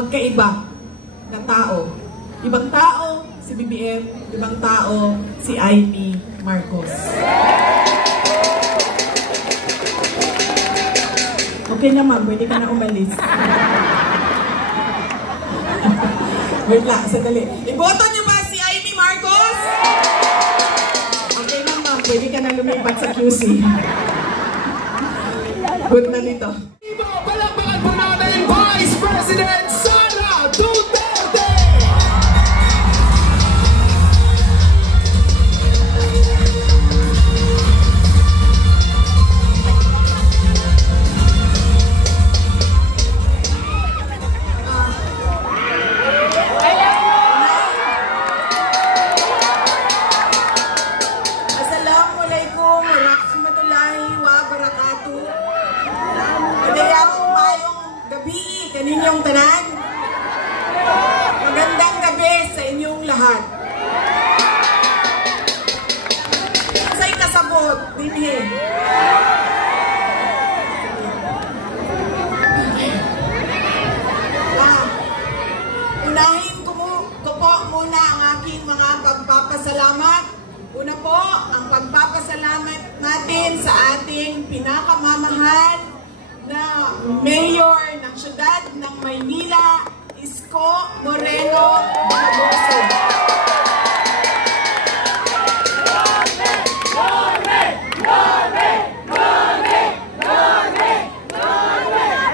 magkaiba na tao. Ibang tao si BBM, ibang tao si Amy Marcos. Okay na ma'am, pwede ka na umalis. Wait lang, sandali. Iboto niyo ba si Amy Marcos? Okay na ma'am, pwede ka na lumipat sa QC. Good na nito. Palakpakan po natin Vice President Sara Duterte! Assalamualaikum warahmatullahi wabarakatuh. Madayang mayong gabi kaninyong tanan. Magandang gabi sa inyong lahat. Say kasabot dinhi. Unahin ko po muna ang aking mga pagpapasalamat. Una po, ang pagpapasalamat natin sa ating pinakamamahal na mayor ng siyudad ng Maynila, Isko Moreno Bagoso.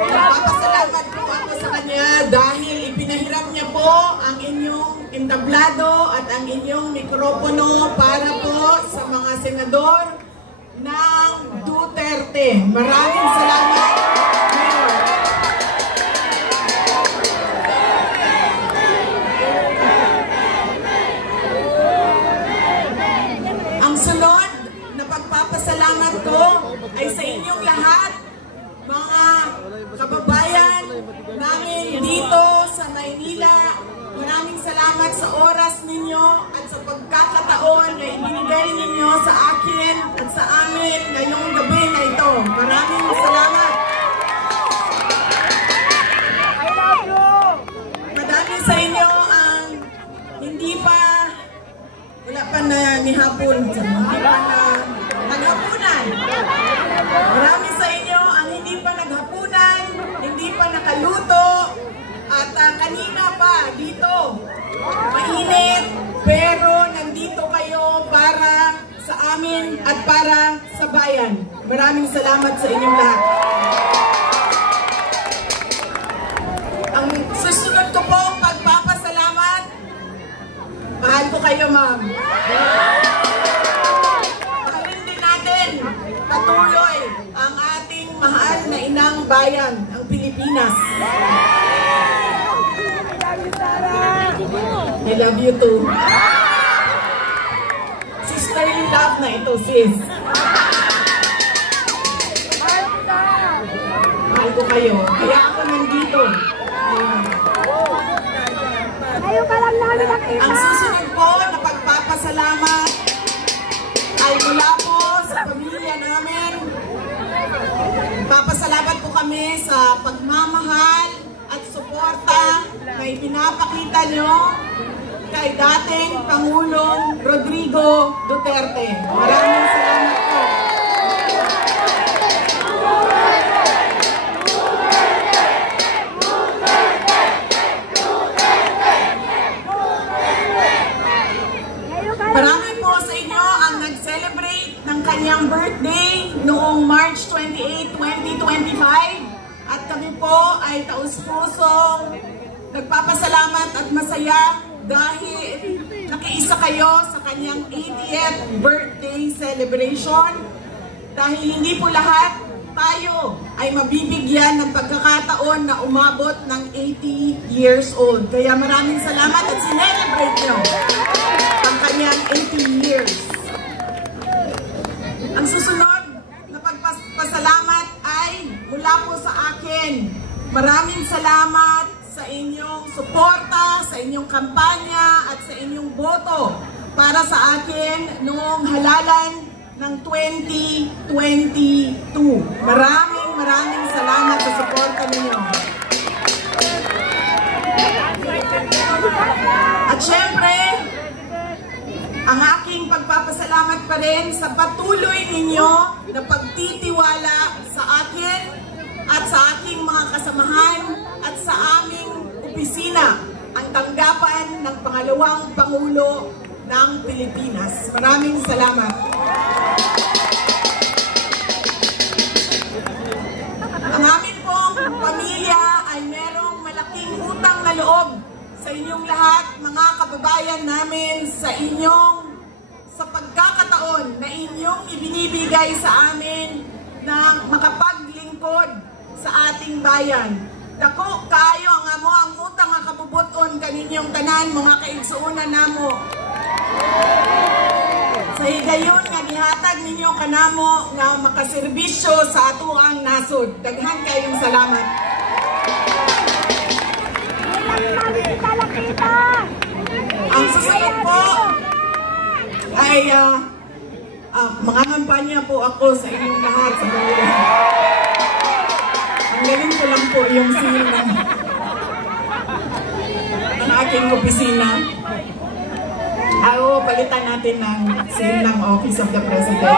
Nagpapasalamat po ako sa kanya dahil ipinahiram niya po ang inyong entablado at ang inyong mikropono para po sa mga senador ng Duterte. Maraming salamat, Mayor. Ang sunod na pagpapasalamat ko ay sa inyong lahat, mga kababayan namin dito sa Maynila. Maraming salamat sa oras ninyo at sa pagkakataon na ibinigay ninyo sa akin at sa amin ngayong gabi na ito. Maraming salamat. I love you! Madami sa inyo ang hindi pa, wala pa na nihapon, hindi pa na naghapunan. Marami sa inyo ang hindi pa naghapunan, hindi pa nakaluto, at kanina pa dito, mainit, pero nandito kayo para sa amin at para sa bayan. Maraming salamat sa inyong lahat. Ang susunod ko po pagpapasalamat, mahal ko kayo ma'am. Mahalin din natin patuloy ang ating mahal na inang bayan, ang Pilipinas. I love you too. Sisterly love na ito, sis. Mahal ko kayo. Kaya ako nandito. Ayaw ka lang namin nakita. Ang susunod po na pagpapasalamat ay mula po sa pamilya namin. Papasalamat po kami sa pagmamahal at suporta na ipinapakita nyo kay dating Pangulong Rodrigo Duterte. Maraming salamat po. Marami po sa inyo ang nag-celebrate ng kanyang birthday noong March 28, 2025. At kami po ay taus-pusong nagpapasalamat at masaya dahil nakiisa kayo sa kanyang 80th birthday celebration. Dahil hindi po lahat tayo ay mabibigyan ng pagkakataon na umabot ng 80 years old. Kaya maraming salamat at sinelebrate nyo ang kanyang 80 years. Ang susunod na pagpasalamat ay mula po sa akin. Maraming salamat sa inyong suporta, sa inyong kampanya at sa inyong boto para sa akin noong halalan ng 2022. Maraming salamat sa suporta ninyo. At syempre, ang aking pagpapasalamat pa rin sa patuloy ninyo na pagtitiwala sa akin at sa aking mga kasamahan at sa aming opisina, ang tanggapan ng pangalawang Pangulo ng Pilipinas. Maraming salamat. Ang amin pong pamilya ay merong malaking utang na loob sa inyong lahat, mga kababayan namin, sa pagkakataon na inyong ibinibigay sa amin na makapaglingkod sa ating bayan. Dako kayo nga mo ang utang nga kabubuton kaninyong tanan mga kaigsuunan namo. Sa higayon nga gihatag ninyo kanamo nga makaserbisyo sa atuang nasod. Daghan kayong salamat. Ang susunod po ay mga kampanya po ako sa inyong lahat sa Manila. Ang galing ko lang po yung seal ng aking opisina. Palitan natin ng seal ng Office of the President.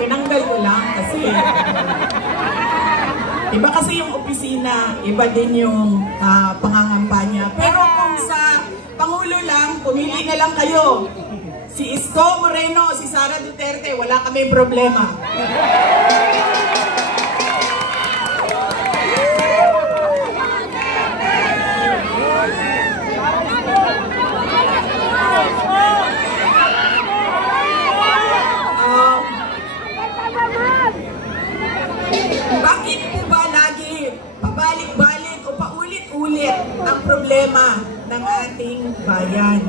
Tinanggal ko lang kasi iba kasi yung opisina, iba din yung pangangampanya. Pero kung sa Pangulo lang, pumili na lang kayo. Si Isko Moreno, si Sara Duterte, wala kami problema. Bakit po ba lagi pabalik-balik o paulit-ulit ang problema ng ating bayan?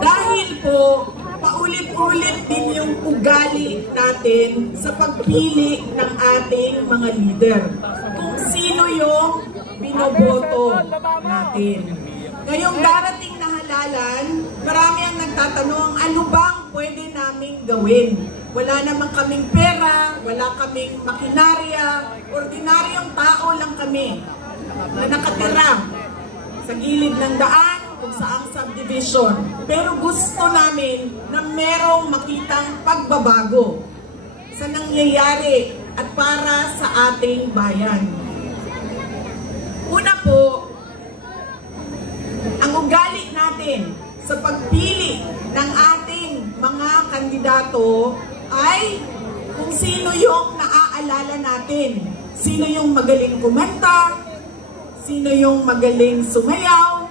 Dahil po, paulit-ulit din yung ugali natin sa pagpili ng ating mga leader. Kung sino yung binoboto natin. Ngayong darating na halalan, marami ang nagtatanong, ano bang pwede naming gawin? Wala naman kaming pera, wala kaming makinarya, ordinaryong tao lang kami na nakatira sa gilid ng daan kung saang subdivision. Pero gusto namin na merong makitang pagbabago sa nangyayari at para sa ating bayan. Una po, ang ugali natin sa pagpili ng ating mga kandidato ay kung sino yung naaalala natin. Sino yung magaling kumanta, sino yung magaling sumayaw,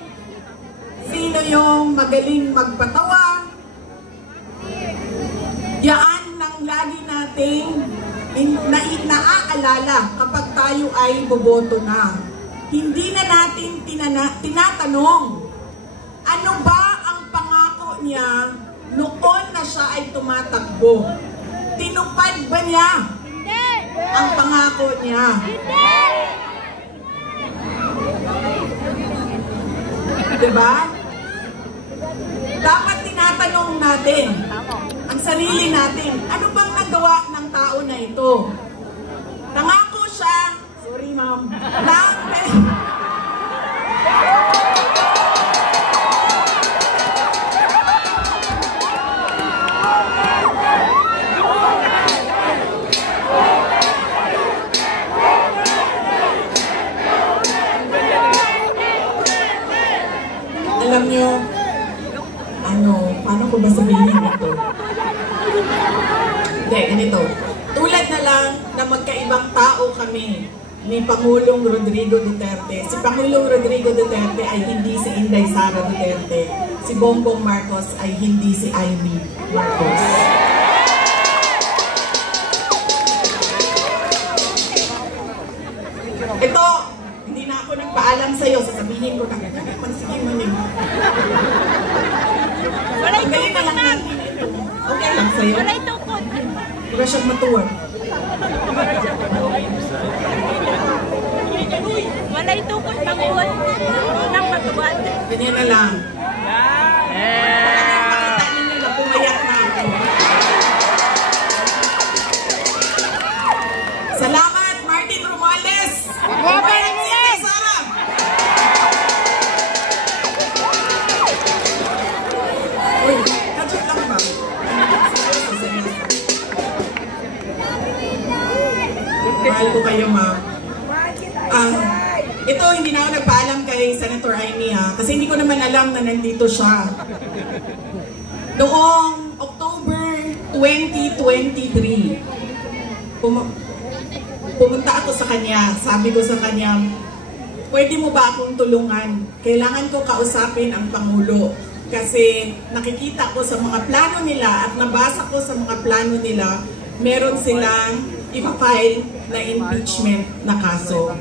sino yung magaling magpatawa. Yaan nang lagi nating naaalala kapag tayo ay boboto na. Hindi na natin tinatanong, ano ba ang pangako niya noon na siya ay tumatakbo? Tinupad ba niya ang pangako niya? Diba? Dapat tinatanong natin ang sarili natin, ano bang nagawa ng tao na ito? Nangako siya, sorry ma'am, alam nyo, paano ko ba sabihin ito? Hindi, ganito. Tulad na lang na magkaibang tao kami ni Pangulong Rodrigo Duterte. Si Pangulong Rodrigo Duterte ay hindi si Inday Sara Duterte. Si Bongbong Marcos ay hindi si Amy Marcos. Ito, hindi na ako nagpaalam sa'yo. Sasabihin ko na, sige mo niyo. Walay tukod, ma'am. Okay lang sa'yo. Walay tukod. Huwag siyang matuwag. Walay tukod manguot ng matuwad. Ganyan na lang. Pakita ninyo na pumayat na ako. Salamat, Martin Romales! Pumayat si Sara! Uy, kajut lang ba? Mahal ko kayo, ma'am. Ito, hindi na ako nagpaalam kay Senator Amy ha, kasi hindi ko naman alam na nandito siya. Noong October 2023, pumunta ako sa kanya. Sabi ko sa kanya, pwede mo ba akong tulungan? Kailangan ko kausapin ang Pangulo. Kasi nakikita ko sa mga plano nila at nabasa ko sa mga plano nila, meron silang i-file na impeachment na kaso.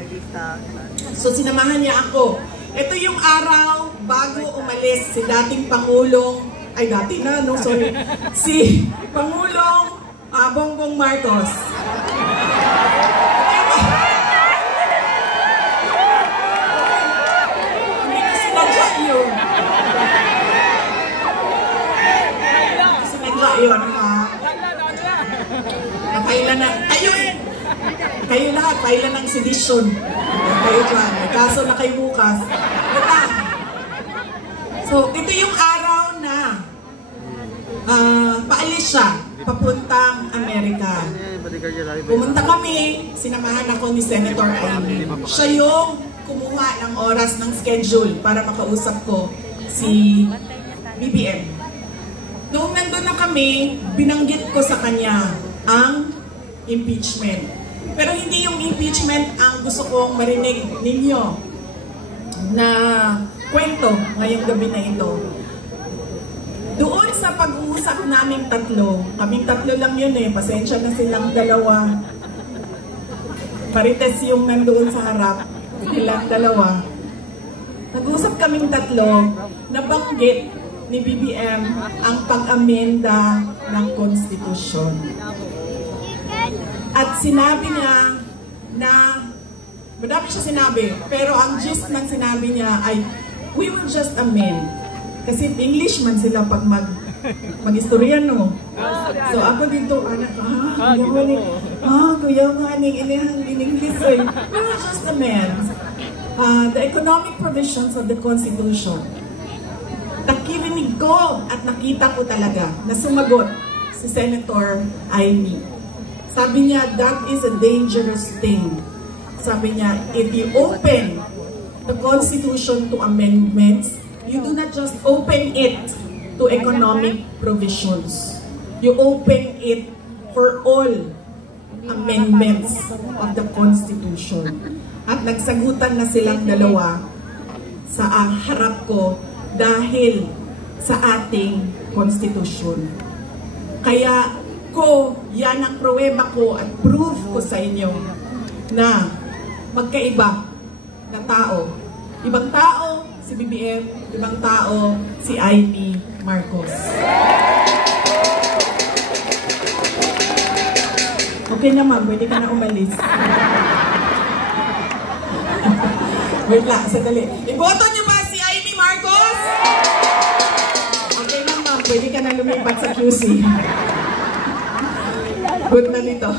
So sinamahan niya ako. Ito yung araw bago umalis si dating Pangulong, ay dati na, no, sorry, si Pangulong Bongbong Marcos. Hindi ko sinadya yun. Sinadya yun, ha? Napailan na, kayo lahat, pailan ng sedition. Kayo dyan, may kaso na kayo bukas. Ito. So, ito yung araw na paalis siya, papuntang Amerika. Pumunta kami, sinamahan ako ni Senator Amy. Siya yung kumuha ng oras ng schedule para makausap ko si BBM. Noong nandun na kami, binanggit ko sa kanya ang impeachment. Pero hindi yung impeachment ang gusto kong marinig ninyo na kwento ngayong gabi na ito. Doon sa pag-uusap naming tatlo, kaming tatlo lang yun eh, pasensya na silang dalawa. Parites yung nandoon sa harap, silang dalawa. Nag-uusap kaming tatlo, nabanggit ni BBM ang pag-amenda ng konstitusyon. At sinabi niya na, madami siya sinabi, pero ang gist ng sinabi niya ay, we will just amend. Kasi English man sila pag mag-istorya, no? So ako dito, anak, kuya nga, in English, we will just amend the economic provisions of the Constitution. Nakikinig ko at nakita ko talaga na sumagot si Senator Amy. Sabi niya, that is a dangerous thing. Sabi niya, if you open the Constitution to amendments, you do not just open it to economic provisions. You open it for all amendments of the Constitution. At nagsagutan na silang dalawa sa harap ko dahil sa ating Constitution. Kaya yan ang pruweba ko at proof ko sa inyo na magkaiba na tao. Ibang tao si BBM, ibang tao si Amy Marcos. Okay na ma'am, pwede ka na umalis. Wait lang, sandali. Iboto niyo ba si Amy Marcos? Okay na ma'am, pwede ka na lumipat sa QC. Good na nito.